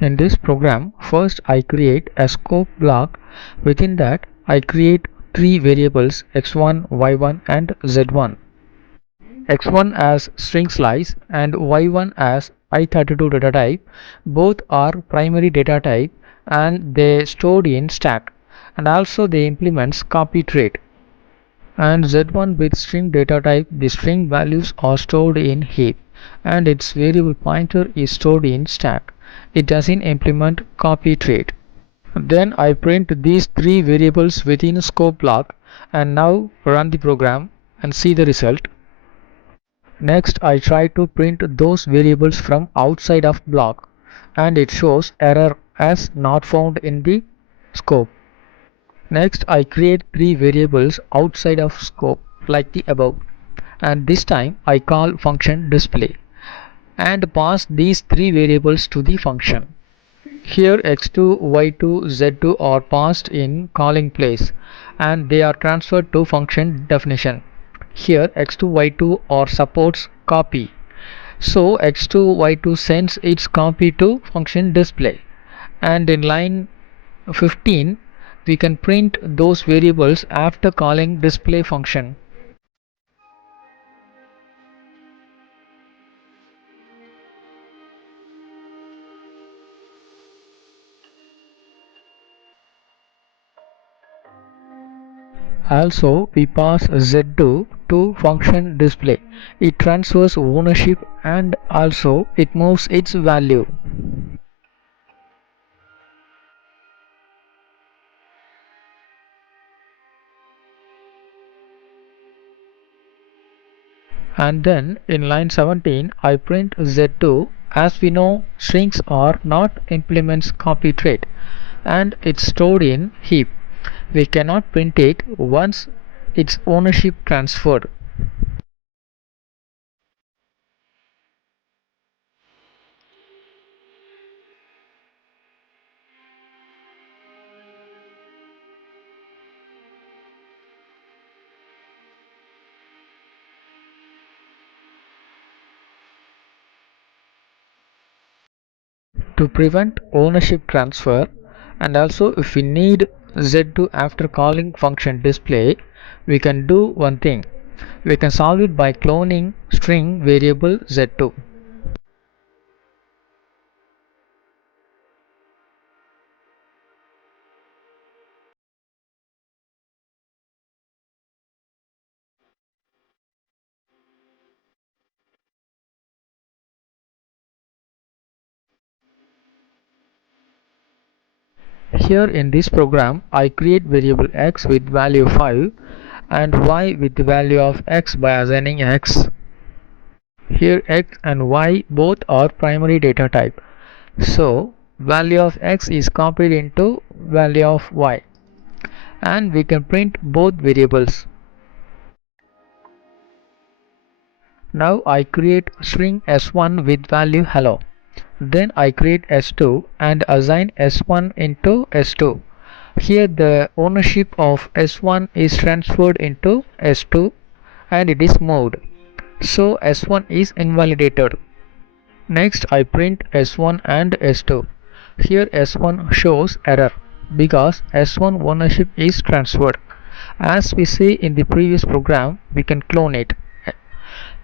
In this program, first I create a scope block. Within that, I create three variables x1, y1 and z1. x1 as string slice and y1 as i32 data type. Both are primary data type and they stored in stack, and also they implements copy trait. And z1 with string data type, the string values are stored in heap and its variable pointer is stored in stack. It doesn't implement copy trait. Then I print these three variables within scope block and now run the program and see the result. Next I try to print those variables from outside of block and it shows error as not found in the scope. Next I create three variables outside of scope like the above, and this time I call function display and pass these three variables to the function. Here x2, y2, z2 are passed in calling place and they are transferred to function definition. Here x2, y2 are supports copy. So x2, y2 sends its copy to function display, and in line 15 we can print those variables after calling display function. Also we pass z2 to function display. It transfers ownership and also it moves its value. And then in line 17 I print z2. As we know, strings are not implements copy trait and it's stored in heap. We cannot print it once its ownership transferred. To prevent ownership transfer, and also if we need z2 after calling function display, we can do one thing. We can solve it by cloning string variable z2. Here in this program I create variable x with value 5 and y with the value of x by assigning x. Here x and y both are primary data type, so value of x is copied into value of y and we can print both variables. Now I create string s1 with value hello. Then I create s2 and assign s1 into s2. Here the ownership of s1 is transferred into s2 and it is moved. So s1 is invalidated. Next I print s1 and s2. Here s1 shows error because s1 ownership is transferred. As we see in the previous program, we can clone it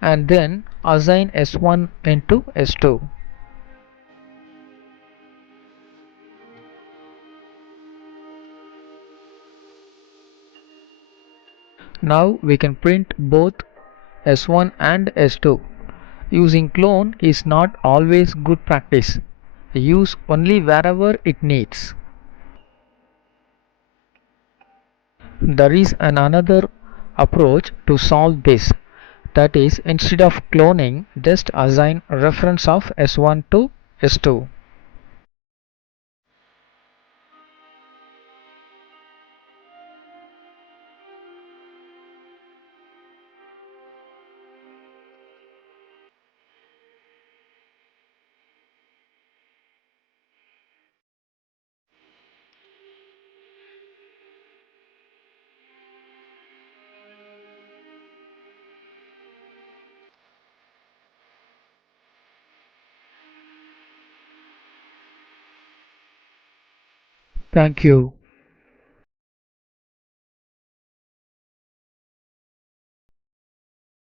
and then assign s1 into s2. Now we can print both s1 and s2. Using clone is not always good practice. Use only wherever it needs. There is another approach to solve this. That is, instead of cloning, just assign reference of s1 to s2. Thank you.